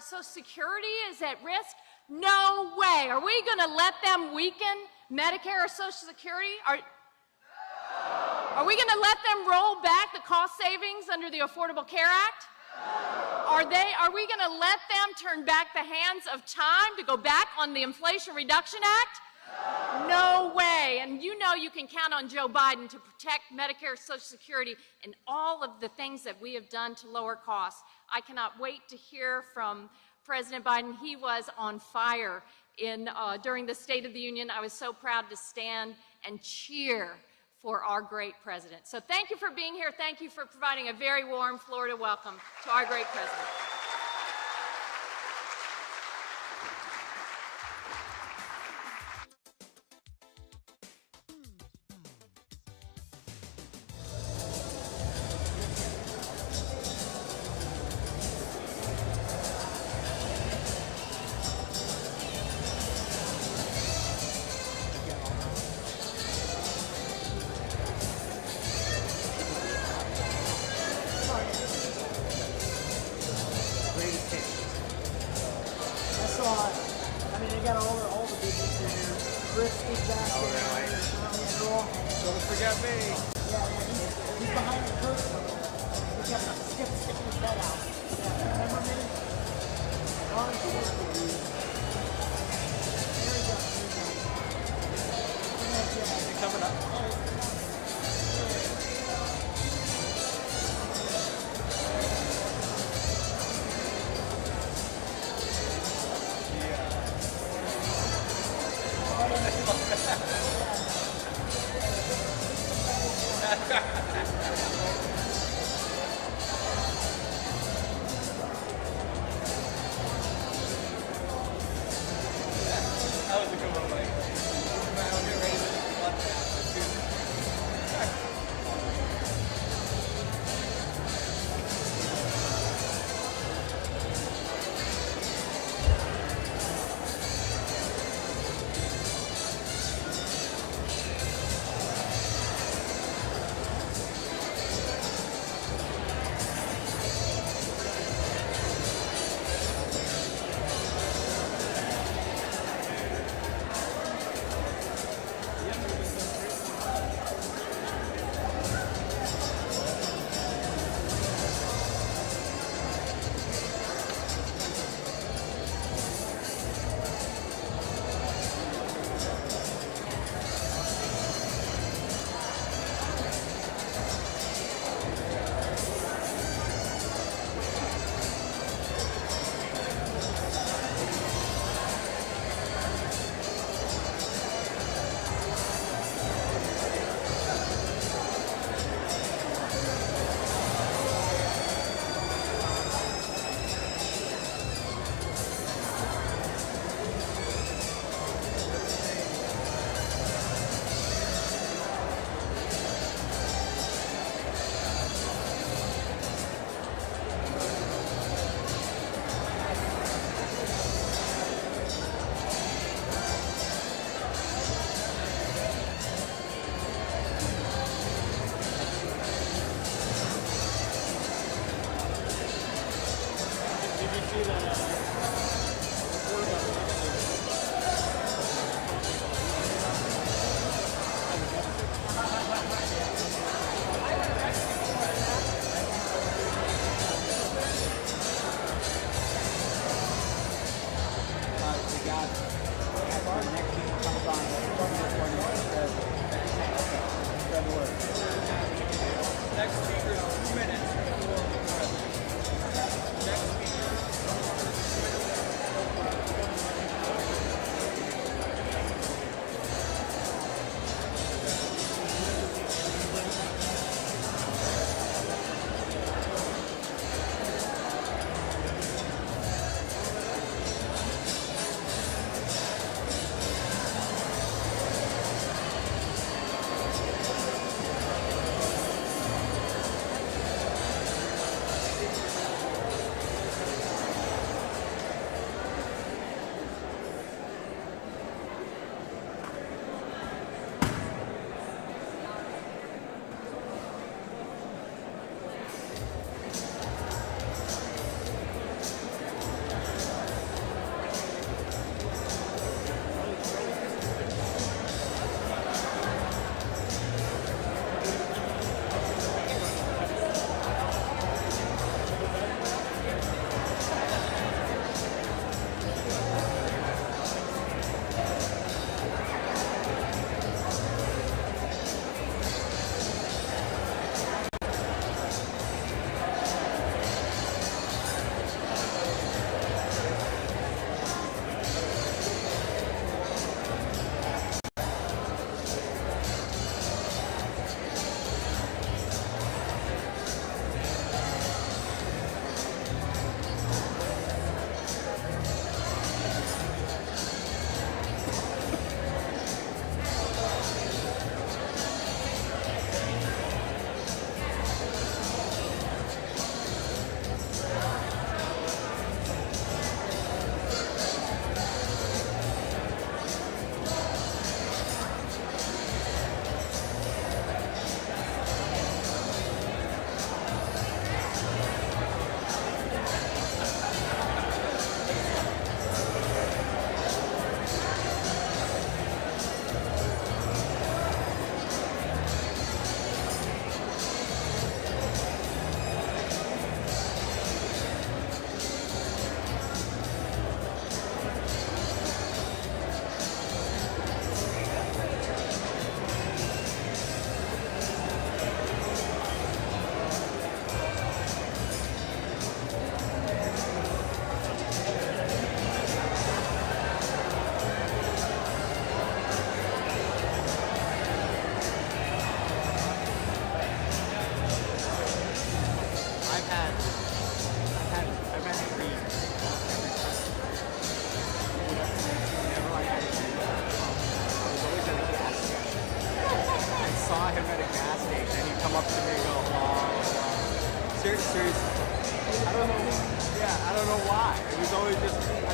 Social Security is at risk? No way. Are we going to let them weaken Medicare or Social Security? Are we going to let them roll back the cost savings under the Affordable Care Act? Are we going to let them turn back the hands of time to go back on the Inflation Reduction Act? No way. And you know you can count on Joe Biden to protect Medicare, Social Security, and all of the things that we have done to lower costs. I cannot wait to hear from President Biden. He was on fire during the State of the Union. I was so proud to stand and cheer for our great president. So thank you for being here. Thank you for providing a very warm Florida welcome to our great president.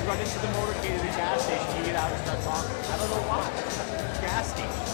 run into the motorcade at the gas station, you get out and start talking. I don't know why. Gas station.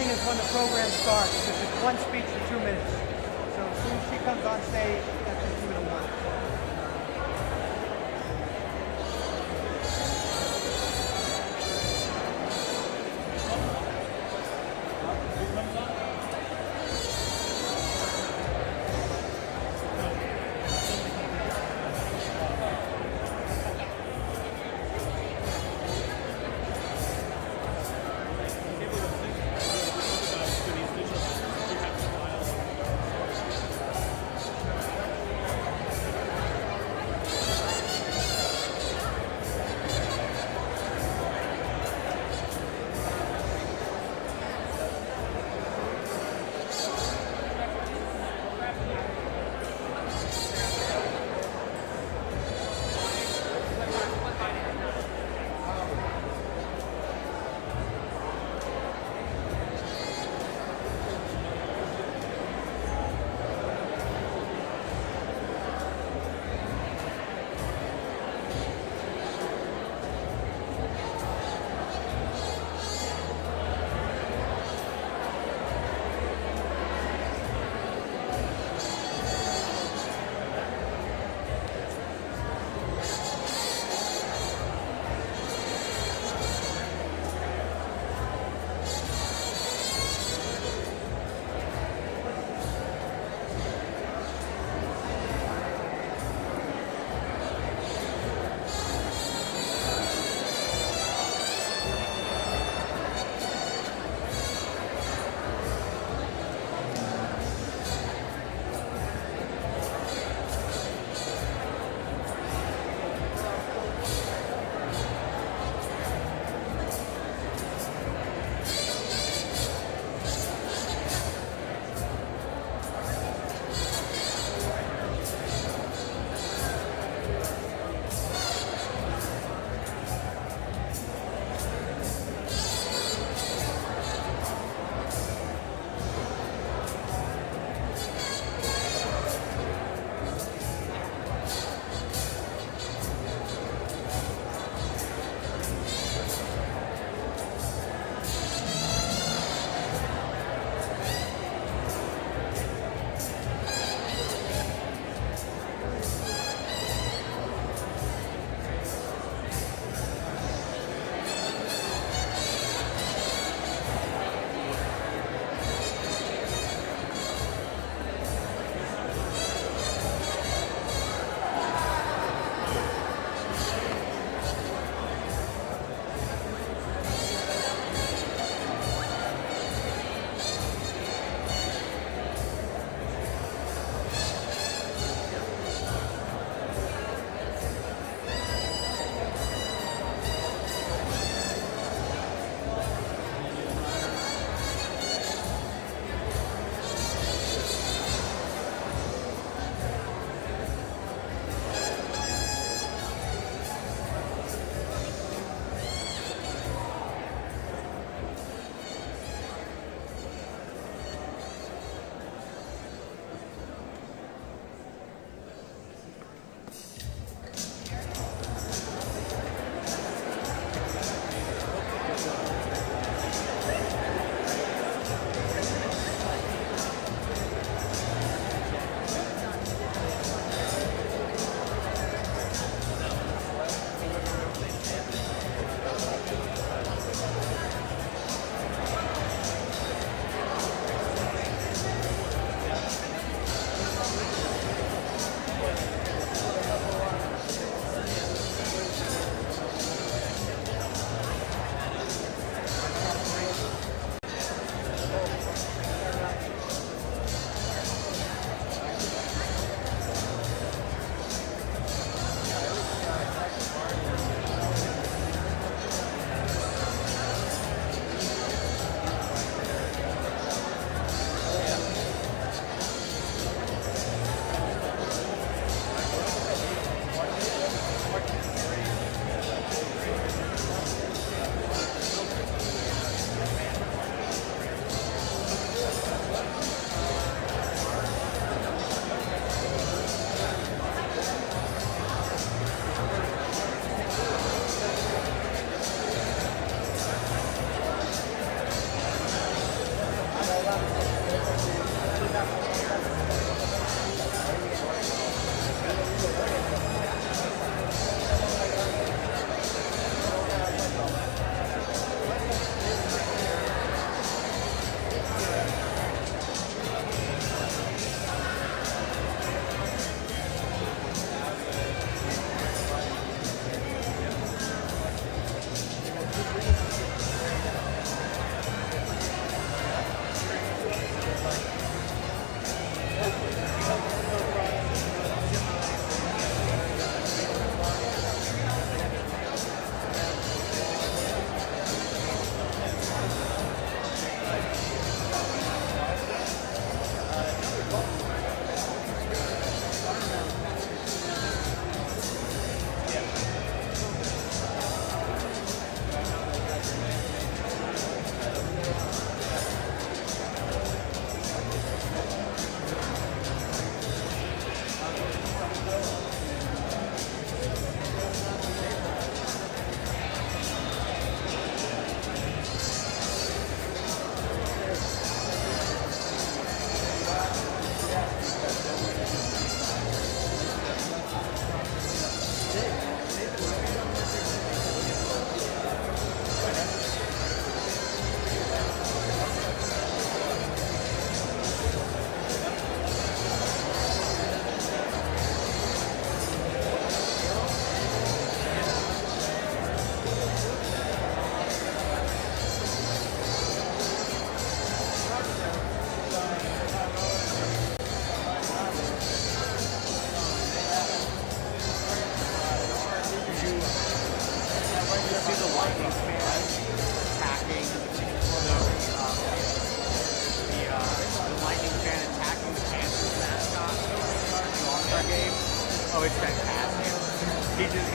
morning is when the program starts. It's one speech for 2 minutes. So as soon as she comes on stage, that's her 2-minute warning.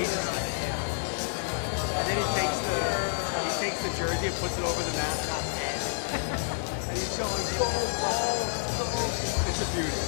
And then he takes the jersey and puts it over the mascot's head. And he's showing go, it's a beauty.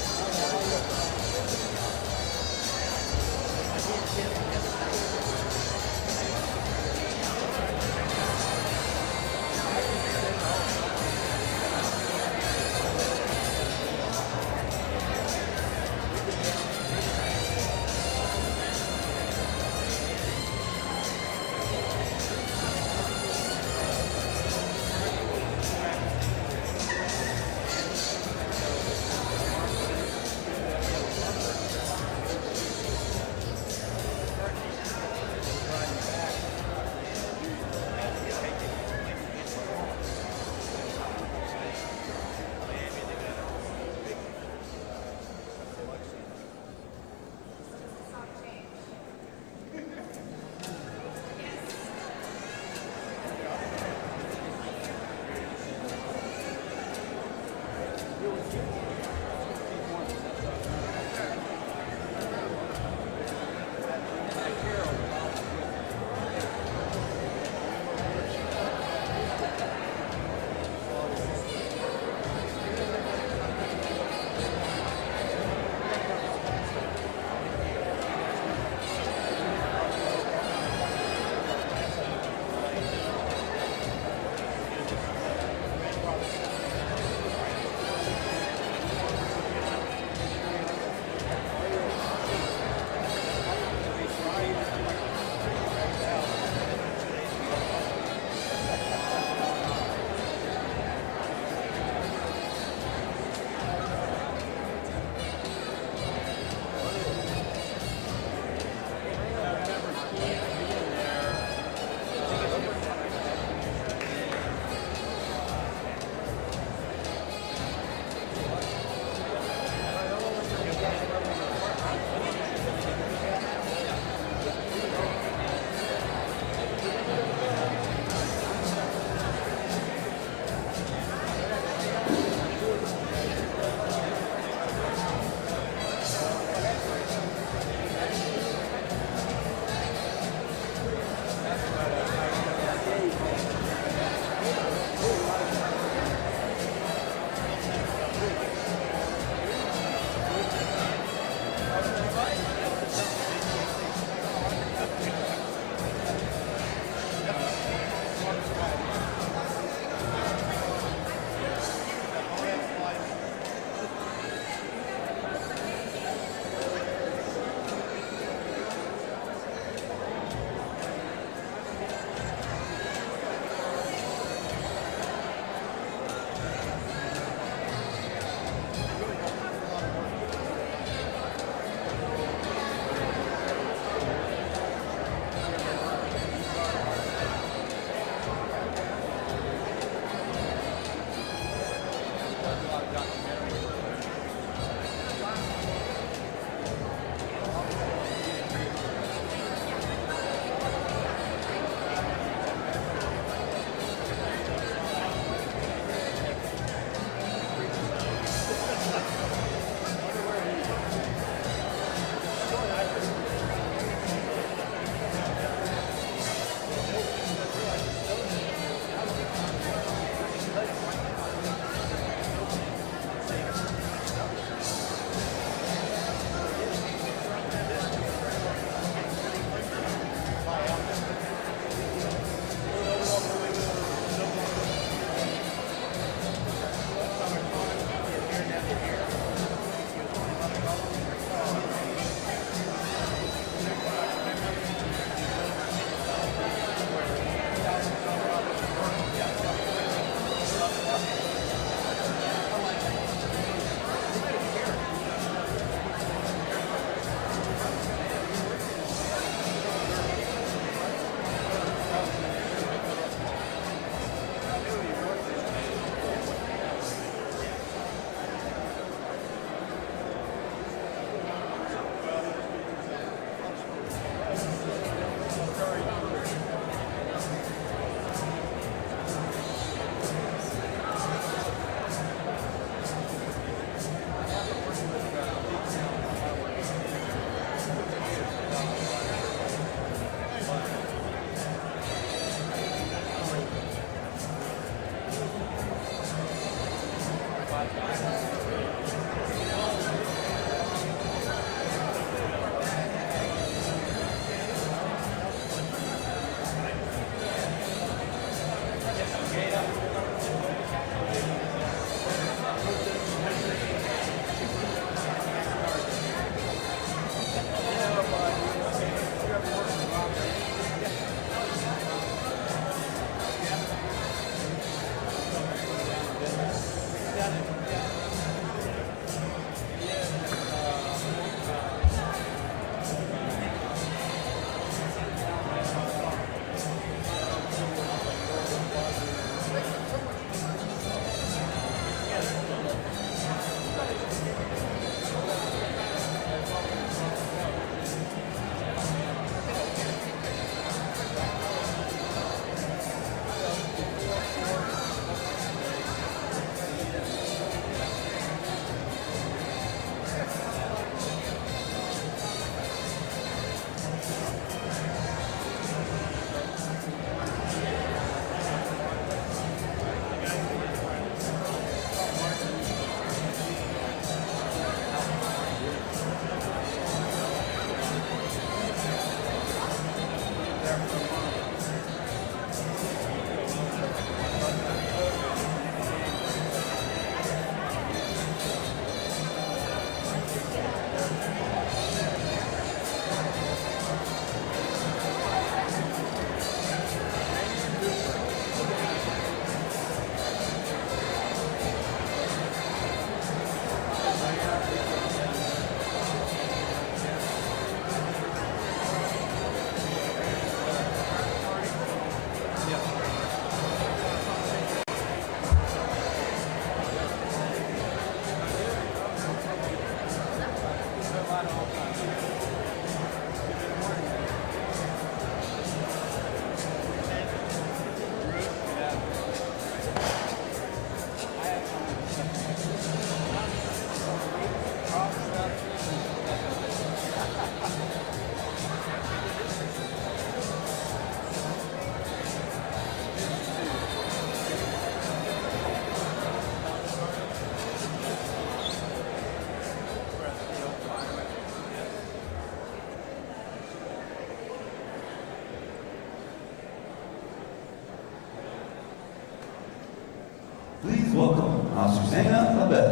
welcome Azucena Abed.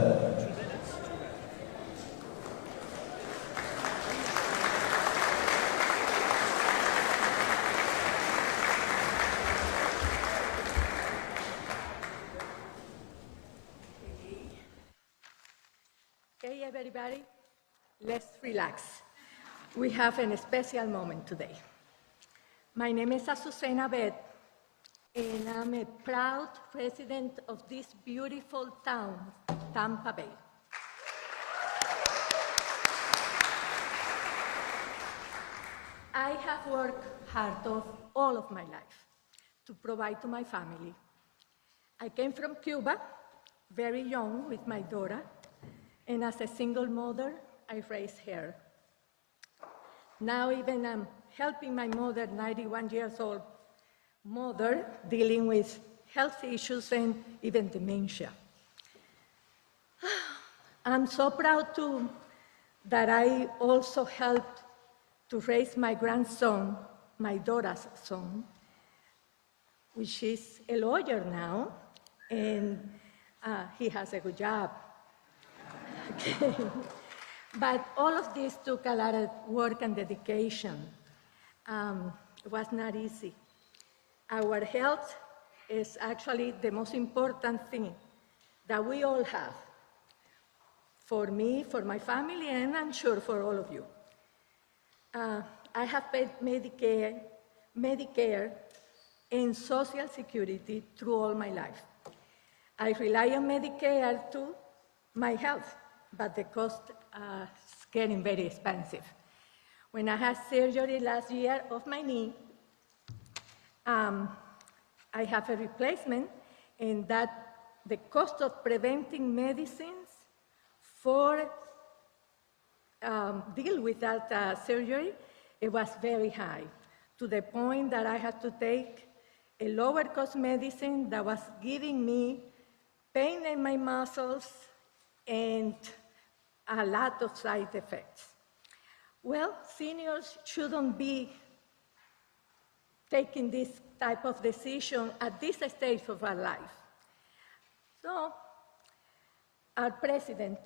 Okay, everybody, let's relax. We have a special moment today. My name is Azucena Abed, and I'm a proud resident of this beautiful town, Tampa Bay. I have worked hard all of my life to provide to my family. I came from Cuba, very young with my daughter, and as a single mother, I raised her. Now even I'm helping my mother, 91 years old mother, dealing with health issues and even dementia. I'm so proud too that I also helped to raise my grandson, my daughter's son, which is a lawyer now, and he has a good job. But all of this took a lot of work and dedication. It was not easy. Our health is actually the most important thing that we all have. For me, for my family, and I'm sure for all of you. I have paid Medicare, and Social Security through all my life. I rely on Medicare to my health, but the cost is getting very expensive. When I had surgery last year of my knee, I have a replacement, and that the cost of preventing medicines for deal with that surgery, it was very high, to the point that I had to take a lower cost medicine that was giving me pain in my muscles and a lot of side effects. Well, seniors shouldn't be taking this type of decision at this stage of our life. So, our president,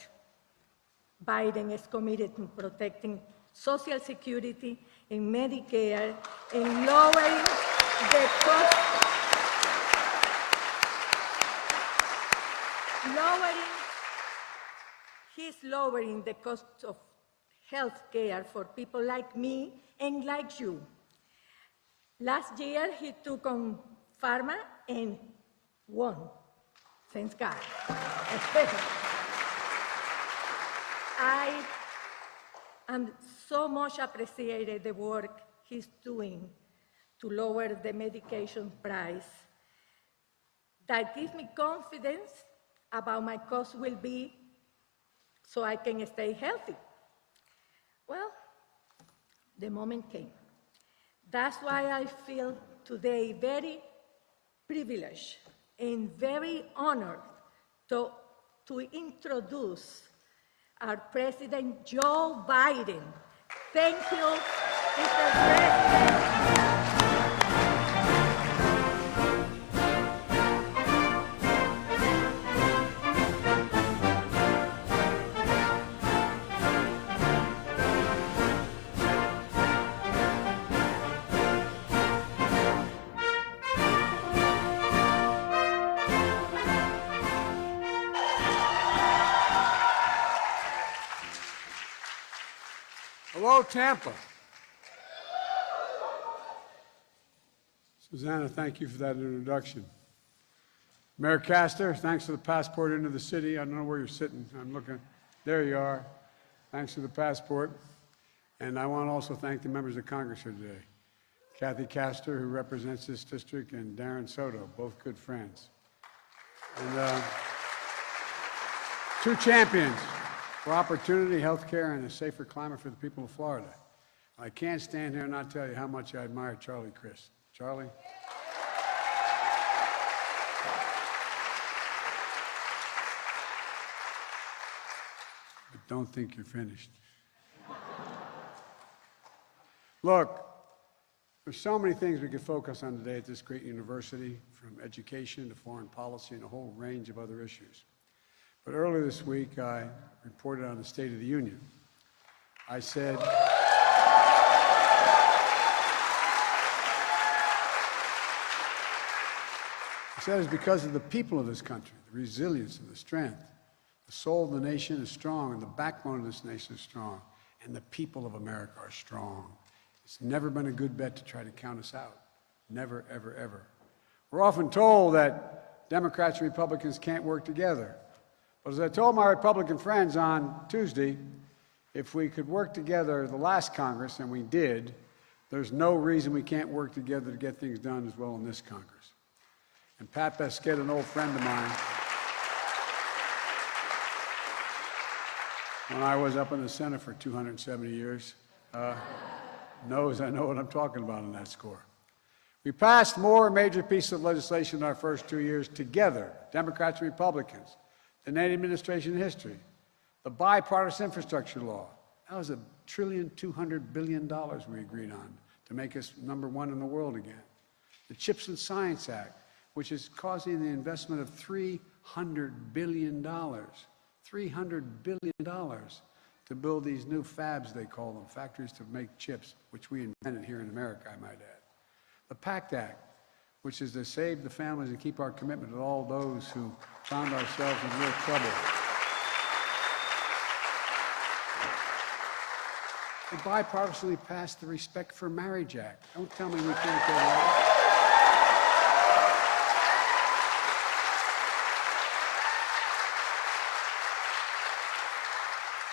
Biden, is committed to protecting Social Security and Medicare and lowering the cost, he's lowering the cost of health care for people like me and like you. Last year, he took on pharma and won. Thanks God. I am so much appreciated the work he's doing to lower the medication price. That gives me confidence about my cost will be so I can stay healthy. Well, the moment came. That's why I feel today very privileged and very honored to introduce our President Joe Biden. Thank you, Mr. President. Hello, Tampa. Susanna, thank you for that introduction. Mayor Castor, thanks for the passport into the city. I don't know where you're sitting. I'm looking. There you are. Thanks for the passport. And I want to also thank the members of Congress here today. Kathy Castor, who represents this district, and Darren Soto, both good friends. And two champions for opportunity, health care, and a safer climate for the people of Florida. I can't stand here and not tell you how much I admire Charlie Crist. Charlie? But don't think you're finished. Look, There's so many things we could focus on today at this great university, from education to foreign policy and a whole range of other issues. But earlier this week, I reported on the State of the Union. I said, it's because of the people of this country, the resilience and the strength. The soul of the nation is strong, and the backbone of this nation is strong, and the people of America are strong. It's never been a good bet to try to count us out. Never, ever, ever. We're often told that Democrats and Republicans can't work together. But as I told my Republican friends on Tuesday, if we could work together the last Congress, and we did, there's no reason we can't work together to get things done as well in this Congress. And Pat Pesquet, an old friend of mine, when I was up in the Senate for 270 years, knows I know what I'm talking about on that score. We passed more major pieces of legislation in our first 2 years together, Democrats and Republicans, than any administration in history. The bipartisan infrastructure law, that was $1.2 trillion we agreed on to make us #1 in the world again. The CHIPS and Science Act, which is causing the investment of $300 billion, $300 billion to build these new fabs, they call them, factories to make chips, which we invented here in America, I might add. The PACT Act, which is to save the families and keep our commitment to all those who found ourselves in real trouble. We bipartisanly passed the Respect for Marriage Act. Don't tell me we can't go wrong.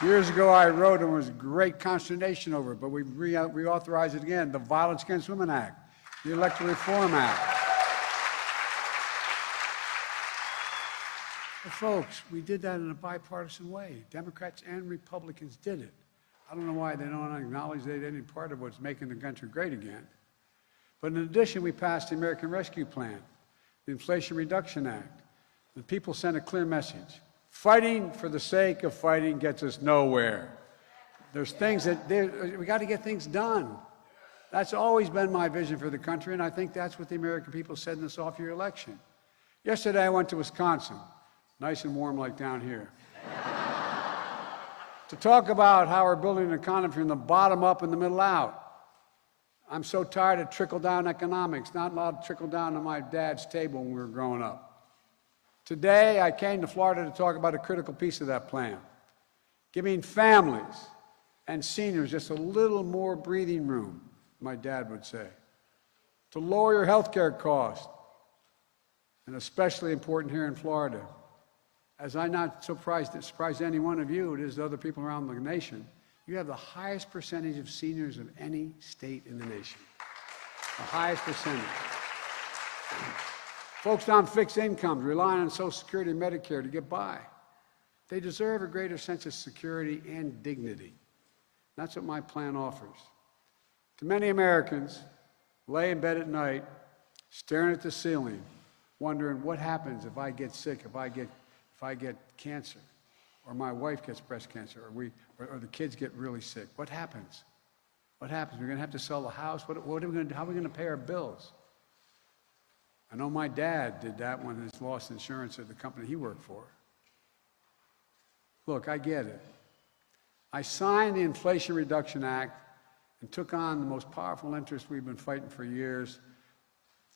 Years ago, I wrote, and there was great consternation over it, but we reauthorized it again, the Violence Against Women Act, the Electoral Reform Act. But folks, we did that in a bipartisan way. Democrats and Republicans did it. I don't know why they don't acknowledge they did any part of what's making the country great again. But in addition, we passed the American Rescue Plan, the Inflation Reduction Act. The people sent a clear message. Fighting for the sake of fighting gets us nowhere. There's things that we got to get things done. That's always been my vision for the country, and I think that's what the American people said in this off-year election. Yesterday, I went to Wisconsin, nice and warm like down here, to talk about how we're building an economy from the bottom up and the middle out. I'm so tired of trickle-down economics, not allowed to trickle down to my dad's table when we were growing up. Today, I came to Florida to talk about a critical piece of that plan, giving families and seniors just a little more breathing room, my dad would say, to lower your health care costs, and especially important here in Florida. As I'm not surprised any one of you, it is to other people around the nation, you have the highest percentage of seniors of any state in the nation. The highest percentage. Folks on fixed incomes, relying on Social Security and Medicare to get by. They deserve a greater sense of security and dignity. That's what my plan offers. To many Americans, lay in bed at night, staring at the ceiling, wondering what happens if I get sick, if I get cancer, or my wife gets breast cancer, or the kids get really sick. What happens? What happens? We're going to have to sell the house. What are we going to do? How are we going to pay our bills? I know my dad did that when he lost insurance at the company he worked for. Look, I get it. I signed the Inflation Reduction Act and took on the most powerful interest we've been fighting for years,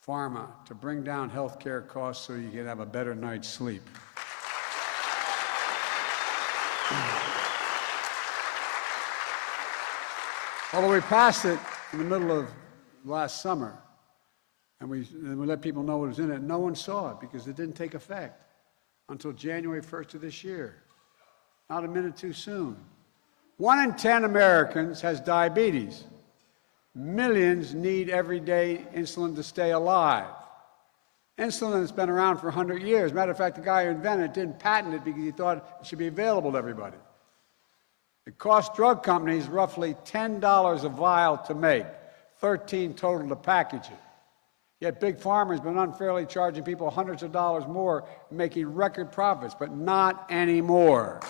pharma, to bring down health care costs so you can have a better night's sleep. Although we passed it in the middle of last summer, and we let people know what was in it, no one saw it because it didn't take effect until January 1st of this year. Not a minute too soon. 1 in 10 Americans has diabetes. Millions need everyday insulin to stay alive. Insulin has been around for 100 years. Matter of fact, the guy who invented it didn't patent it because he thought it should be available to everybody. It costs drug companies roughly $10 a vial to make, $13 total to package it. Yet Big Pharma has been unfairly charging people hundreds of dollars more, making record profits, but not anymore.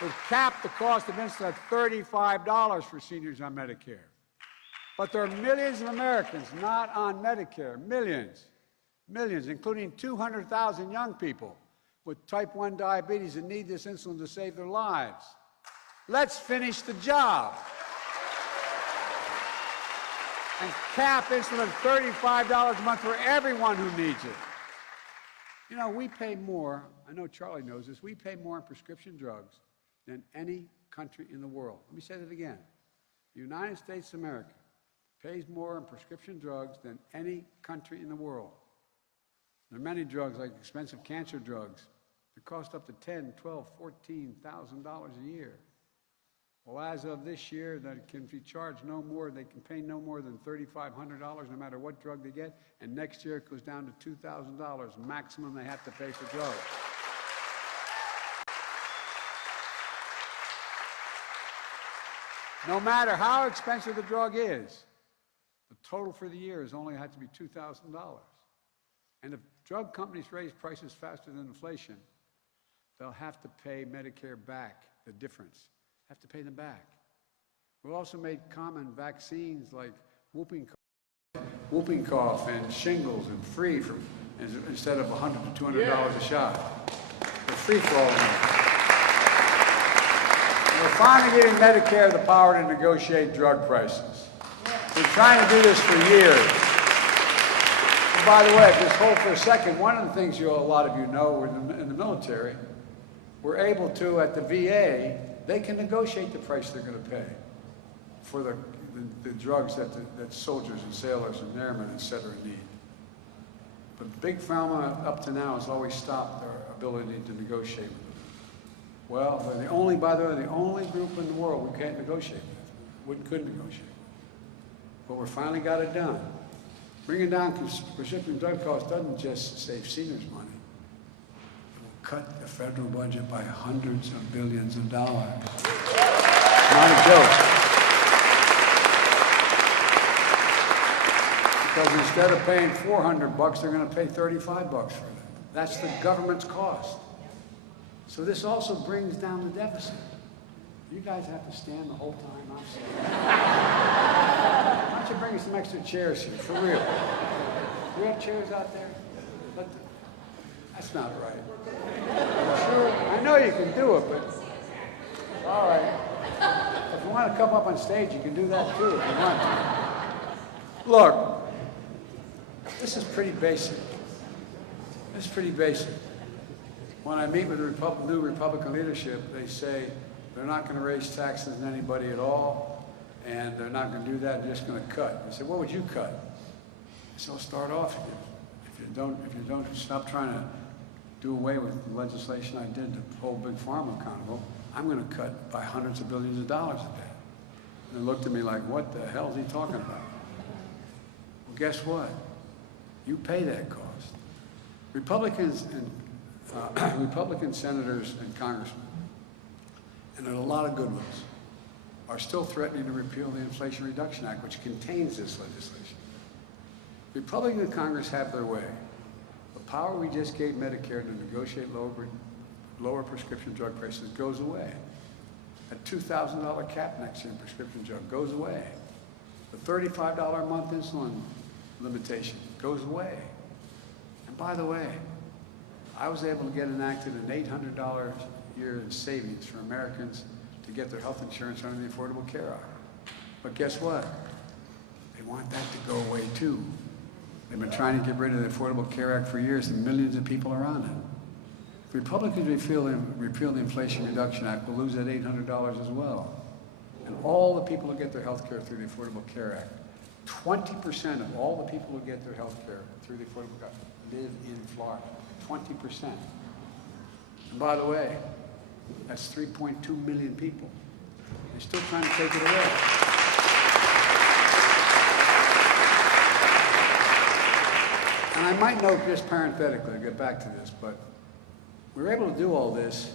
We've capped the cost of insulin at $35 for seniors on Medicare. But there are millions of Americans not on Medicare, millions, including 200,000 young people with type 1 diabetes that need this insulin to save their lives. Let's finish the job. And cap insulin at $35 a month for everyone who needs it. You know, we pay more, I know Charlie knows this, we pay more on prescription drugs than any country in the world. Let me say that again. The United States of America pays more on prescription drugs than any country in the world. There are many drugs, like expensive cancer drugs, that cost up to $10,000, $12,000, $14,000 a year. Well, as of this year, that can be charged no more, they can pay no more than $3,500 no matter what drug they get, and next year it goes down to $2,000 maximum they have to pay for drugs. No matter how expensive the drug is, the total for the year is only had to be $2,000. And if drug companies raise prices faster than inflation, they'll have to pay Medicare back the difference. Have to pay them back. We've also made common vaccines like whooping cough and shingles and free from instead of $100 to $200 a shot. They're free for all of them. And we're finally giving Medicare the power to negotiate drug prices. We've been trying to do this for years. And by the way, just hold for a second. One of the things a lot of you know, we're in the military, we're able to, at the VA, they can negotiate the price they're going to pay for the drugs that soldiers and sailors and airmen, et cetera, need. But Big Pharma, up to now, has always stopped our ability to negotiate with them. Well, they're the only, by the way, the only group in the world we can't negotiate with. We couldn't negotiate. But we finally got it done. Bringing down prescription drug costs doesn't just save seniors money. Cut the federal budget by hundreds of billions of dollars. Not a joke. Because instead of paying $400, they're going to pay $35 for it. That's the government's cost. So this also brings down the deficit. You guys have to stand the whole time I'm saying. Why don't you bring us some extra chairs here, for real? Do we have chairs out there? That's not right. Sure, I know you can do it, but all right. If you want to come up on stage, you can do that too if you want to. Look, this is pretty basic. This is pretty basic. When I meet with the new Republican leadership, they say they're not going to raise taxes on anybody at all, and they're not going to do that. They're just going to cut. I said, what would you cut? I said, I'll start off here. If you don't stop trying to do away with the legislation I did to hold Big Pharma accountable, I'm going to cut by hundreds of billions of dollars a day. And they looked at me like, what the hell is he talking about? Well, guess what? You pay that cost. Republicans and Republican senators and congressmen, and there are a lot of good ones, are still threatening to repeal the Inflation Reduction Act, which contains this legislation. Republicans in Congress have their way. The power we just gave Medicare to negotiate lower prescription drug prices goes away. A $2,000 cap next year in prescription drug goes away. The $35 a month insulin limitation goes away. And by the way, I was able to get enacted an $800 a year in savings for Americans to get their health insurance under the Affordable Care Act. But guess what? They want that to go away too. They've been trying to get rid of the Affordable Care Act for years, and millions of people are on it. If Republicans repeal the Inflation Reduction Act, we'll lose that $800 as well. And all the people who get their health care through the Affordable Care Act, 20% of all the people who get their health care through the Affordable Care Act live in Florida. 20%. And by the way, that's 3.2 million people. They're still trying to take it away. And I might note just parenthetically, I'll get back to this, but we were able to do all this,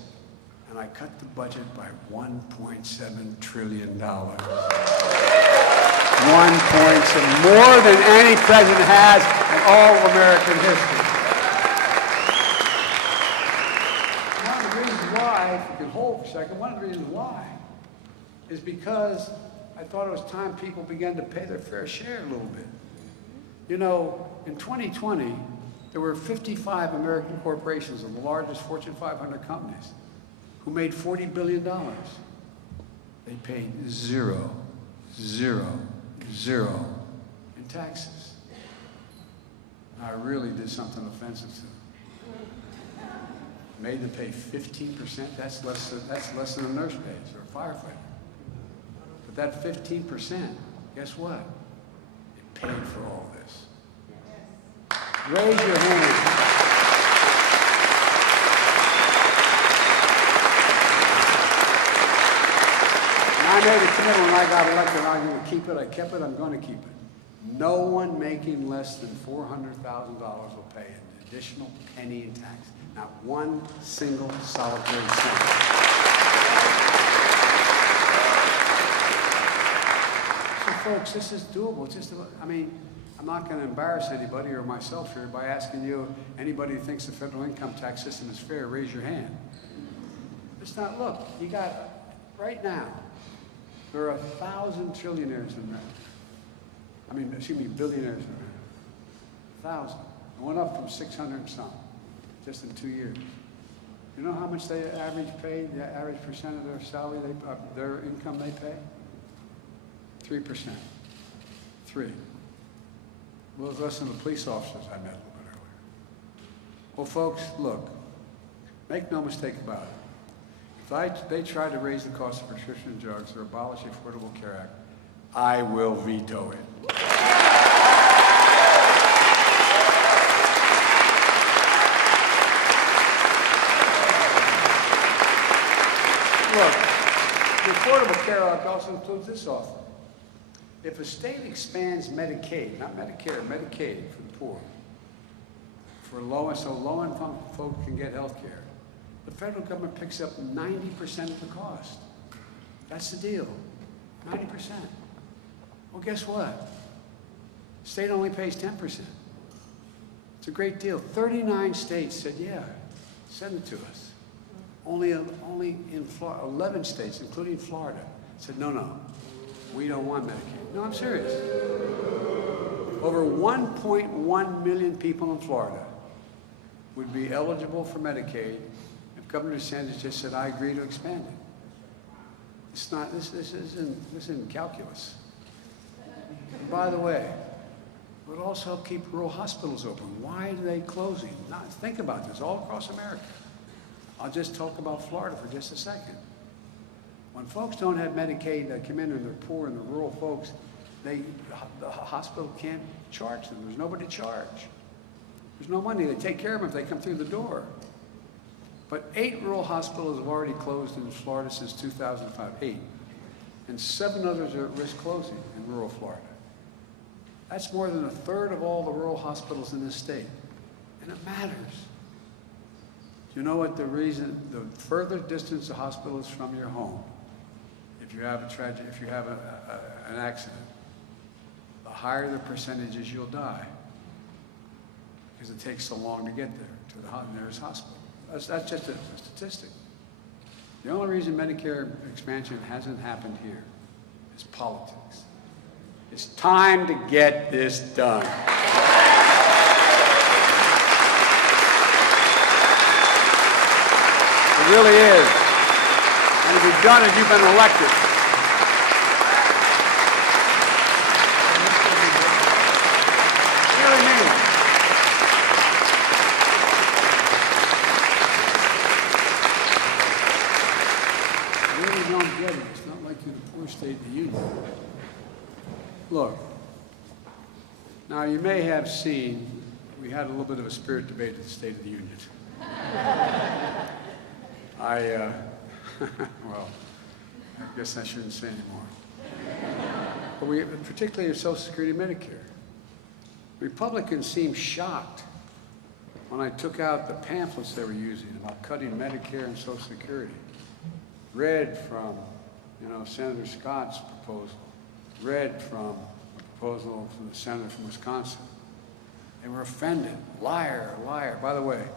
and I cut the budget by $1.7 trillion. 1.7, more than any president has in all of American history. One of the reasons why, if you can hold second. One of the reasons why is because I thought it was time people began to pay their fair share a little bit. You know, in 2020, there were 55 American corporations of the largest Fortune 500 companies who made $40 billion. They paid zero in taxes. I really did something offensive to them. Made them pay 15%. That's less than a nurse pays or a firefighter. But that 15%, guess what? It paid for all this. Raise your hand. And I made a commitment when I got elected. I'm going to keep it. I kept it. I'm going to keep it. No one making less than $400,000 will pay an additional penny in tax. Not one single solitary cent. So folks, this is doable. I mean, I'm not going to embarrass anybody or myself here by asking you, anybody who thinks the federal income tax system is fair, raise your hand. It's not, look, you got, right now, there are 1,000 trillionaires in America. Billionaires in America. 1,000. It went up from 600 and some, just in 2 years. You know how much they average pay, the average percent of their salary, their income they pay? 3%. 3. Well, it's less than the police officers I met a little bit earlier. Well, folks, look, make no mistake about it. If they try to raise the cost of prescription drugs or abolish the Affordable Care Act, I will veto it. Look, the Affordable Care Act also includes this offer. If a state expands Medicaid, not Medicare, Medicaid for the poor, so low-income folk can get health care, the federal government picks up 90% of the cost. That's the deal, 90%. Well, guess what? The state only pays 10%. It's a great deal. 39 states said, yeah, send it to us. Only in 11 states, including Florida, said, no, we don't want Medicaid. No, I'm serious. Over 1.1 million people in Florida would be eligible for Medicaid if Governor DeSantis just said, I agree to expand it. It's not, this isn't calculus. And by the way, it would also help keep rural hospitals open. Why are they closing? Now, think about this all across America. I'll just talk about Florida for just a second. When folks don't have Medicaid, they come in and they're poor and the rural folks, the hospital can't charge them. There's nobody to charge. There's no money. They take care of them if they come through the door. But 8 rural hospitals have already closed in Florida since 2005, 8. And 7 others are at risk closing in rural Florida. That's more than 1/3 of all the rural hospitals in this state. And it matters. You know what the reason, the further distance the hospital is from your home, if you have a tragedy, if you have an accident, the higher the percentages you'll die. Because it takes so long to get there, to the nearest hospital. That's just a statistic. The only reason Medicare expansion hasn't happened here is politics. It's time to get this done. It really is. And if you've done it, you've been elected. You really mean it. I really don't get it. It's not like you're the poor state of the union. Look, now you may have seen, we had a little bit of a spirit debate at the State of the Union. Well, I guess I shouldn't say anymore. But particularly in Social Security and Medicare. Republicans seemed shocked when I took out the pamphlets they were using about cutting Medicare and Social Security. Read from, Senator Scott's proposal. Read from a proposal from the senator from Wisconsin. They were offended. Liar, liar. By the way,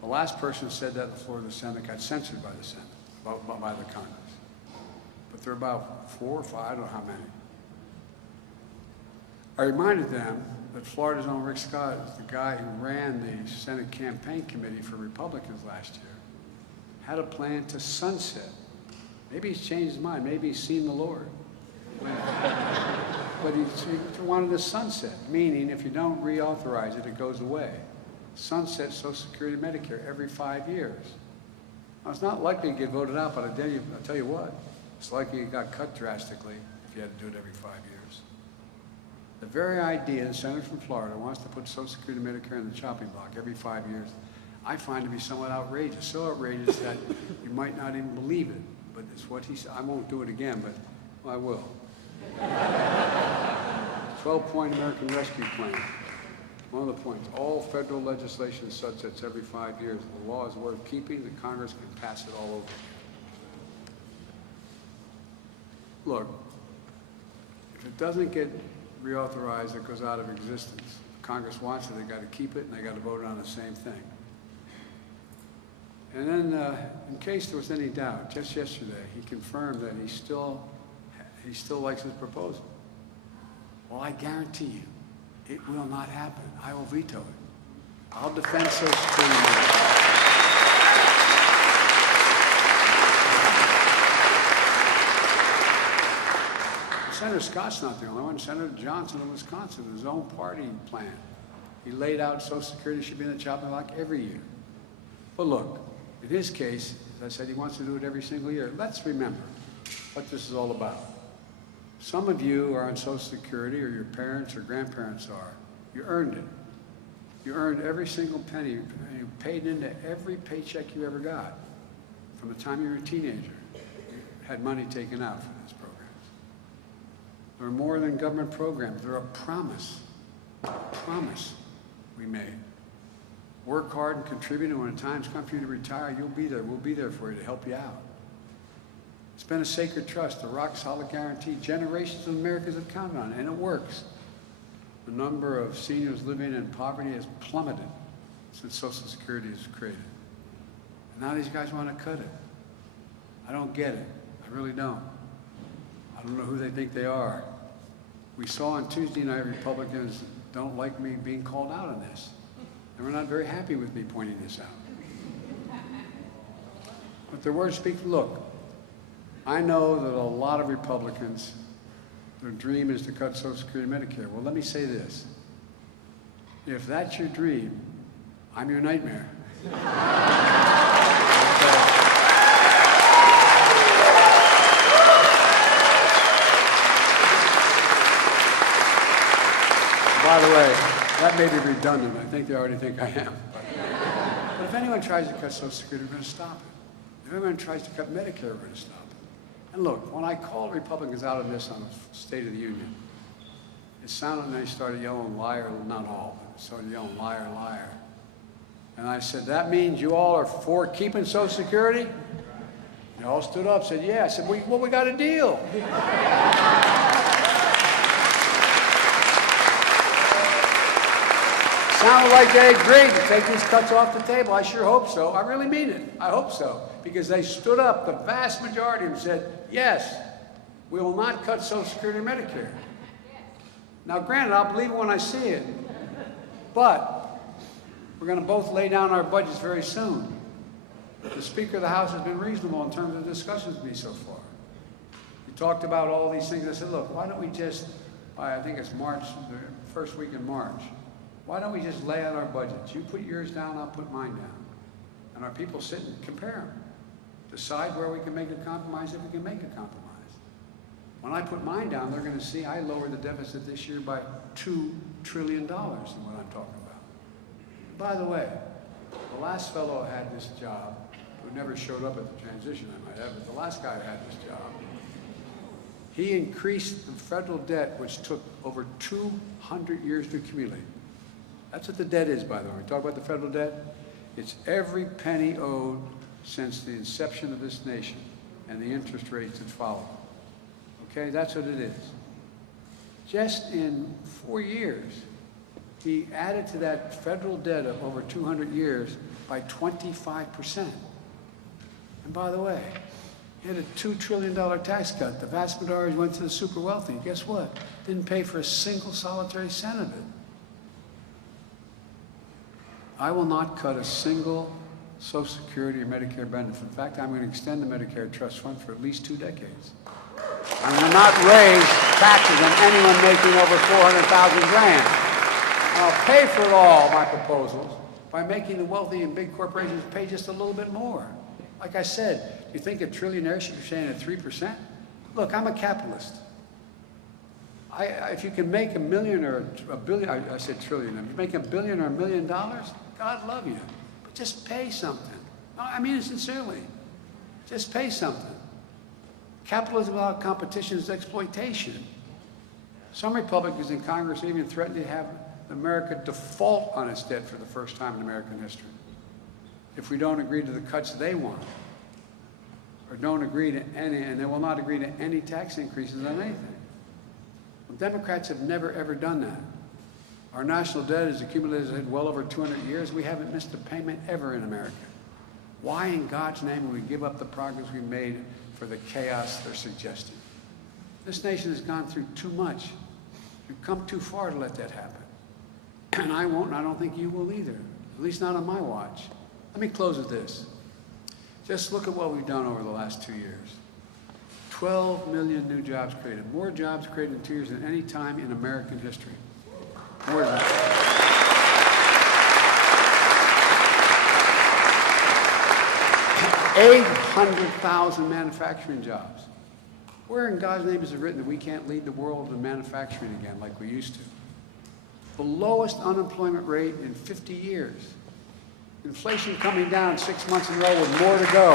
the last person who said that on the floor of the Senate got censored by the Senate. by the Congress. But there are about 4 or 5, I don't know how many. I reminded them that Florida's own Rick Scott is the guy who ran the Senate Campaign Committee for Republicans last year, had a plan to sunset. Maybe he's changed his mind, maybe he's seen the Lord. But he wanted to sunset, meaning if you don't reauthorize it, it goes away. Sunset Social Security and Medicare every 5 years. Now, it's not likely to get voted out, but I'll tell you what, it's likely it got cut drastically if you had to do it every 5 years. The very idea the senator from Florida wants to put Social Security and Medicare in the chopping block every 5 years, I find to be somewhat outrageous. So outrageous that you might not even believe it. But it's what he said. I won't do it again, but well, I will. 12-point American Rescue Plan. One of the points, all federal legislation sunsets every 5 years. The law is worth keeping. The Congress can pass it all over. Look, if it doesn't get reauthorized, it goes out of existence. If Congress wants it, they got to keep it, and they got to vote on the same thing. And then, in case there was any doubt, just yesterday, he confirmed that he still likes his proposal. Well, I guarantee you, it will not happen. I will veto it. I'll defend Social Security. Senator Scott's not the only one. Senator Johnson of Wisconsin, his own party plan. He laid out Social Security should be in the chopping block every year. But look, in his case, as I said, he wants to do it every single year. Let's remember what this is all about. Some of you are on Social Security, or your parents or grandparents are. You earned it. You earned every single penny. You paid into every paycheck you ever got. From the time you were a teenager, you had money taken out for these programs. There are more than government programs. They're a promise we made. Work hard and contribute, and when the time's come for you to retire, you'll be there. We'll be there for you to help you out. It's been a sacred trust, a rock-solid guarantee. Generations of Americans have counted on it, and it works. The number of seniors living in poverty has plummeted since Social Security was created. And now these guys want to cut it. I don't get it. I really don't. I don't know who they think they are. We saw on Tuesday night Republicans don't like me being called out on this. And we're not very happy with me pointing this out. But their words speak. Look, I know that a lot of Republicans, their dream is to cut Social Security and Medicare. Well, let me say this. If that's your dream, I'm your nightmare. By the way, that may be redundant. I think they already think I am. But if anyone tries to cut Social Security, we're going to stop it. If anyone tries to cut Medicare, we're going to stop it. And look, when I called Republicans out on this on the State of the Union, it sounded and they started yelling liar, not all, but started yelling liar, liar. And I said, that means you all are for keeping Social Security? They all stood up and said, yeah. I said, well, we got a deal. Sounded like they agreed to take these cuts off the table. I sure hope so. I really mean it. I hope so. Because they stood up, the vast majority of them said, yes, we will not cut Social Security and Medicare. Now, granted, I'll believe it when I see it. But we're going to both lay down our budgets very soon. The Speaker of the House has been reasonable in terms of discussions with me so far. He talked about all these things. I said, look, why don't we just, I think it's March, the first week in March, why don't we just lay out our budgets? You put yours down, I'll put mine down. And our people sit and compare them. Decide where we can make a compromise, if we can make a compromise. When I put mine down, they're going to see I lowered the deficit this year by $2 trillion than what I'm talking about. By the way, the last fellow who had this job, who never showed up at the transition, I might add, but the last guy who had this job, he increased the federal debt, which took over 200 years to accumulate. That's what the debt is, by the way. We talk about the federal debt. It's every penny owed since the inception of this nation and the interest rates that follow. Okay, that's what it is. Just in 4 years, he added to that federal debt of over 200 years by 25%. And by the way, You had a $2 trillion tax cut. The vast majority went to the super wealthy. Guess what? Didn't pay for a single solitary cent of it. I will not cut a single Social Security or Medicare benefit. In fact, I'm going to extend the Medicare Trust Fund for at least 2 decades. I'm going to not raise taxes on anyone making over 400,000 grand. I'll pay for all my proposals by making the wealthy and big corporations pay just a little bit more. Like I said, do you think a trillionaire should be staying at 3%? Look, I'm a capitalist. If you can make $1 million or $1 billion, I said trillion, if you make $1 billion or $1 million, God love you. But just pay something. I mean it sincerely. Just pay something. Capitalism without competition is exploitation. Some Republicans in Congress even threatened to have America default on its debt for the first time in American history if we don't agree to the cuts they want, or don't agree to any, and they will not agree to any tax increases on anything. Well, Democrats have never, ever done that. Our national debt is accumulated well over 200 years. We haven't missed a payment ever in America. Why in God's name would we give up the progress we made for the chaos they're suggesting? This nation has gone through too much. We've come too far to let that happen. And I won't, and I don't think you will either, at least not on my watch. Let me close with this. Just look at what we've done over the last 2 years. 12 million new jobs created. More jobs created in 2 years than any time in American history. More than that. 800,000 manufacturing jobs. Where in God's name is it written that we can't lead the world in manufacturing again like we used to? The lowest unemployment rate in 50 years. Inflation coming down 6 months in a row with more to go.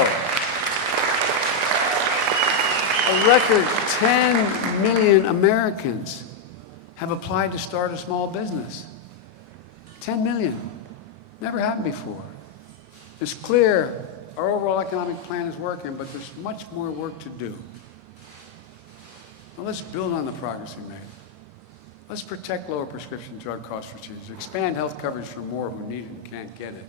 A record 10 million Americans have applied to start a small business. 10 million. Never happened before. It's clear our overall economic plan is working, but there's much more work to do. Now let's build on the progress we made. Let's protect lower prescription drug costs for seniors, expand health coverage for more who need it and can't get it,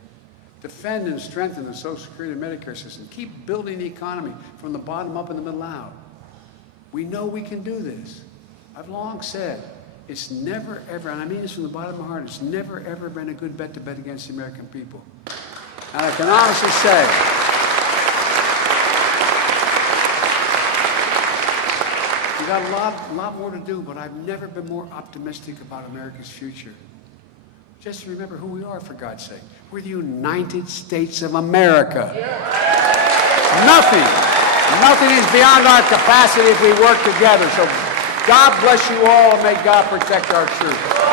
defend and strengthen the Social Security and Medicare system, keep building the economy from the bottom up and the middle out. We know we can do this. I've long said, it's never ever, and I mean this from the bottom of my heart, it's never ever been a good bet to bet against the American people. And I can honestly say, we've got a lot more to do, but I've never been more optimistic about America's future. Just remember who we are, for God's sake. We're the United States of America. Nothing is beyond our capacity if we work together. So God bless you all, and may God protect our truth.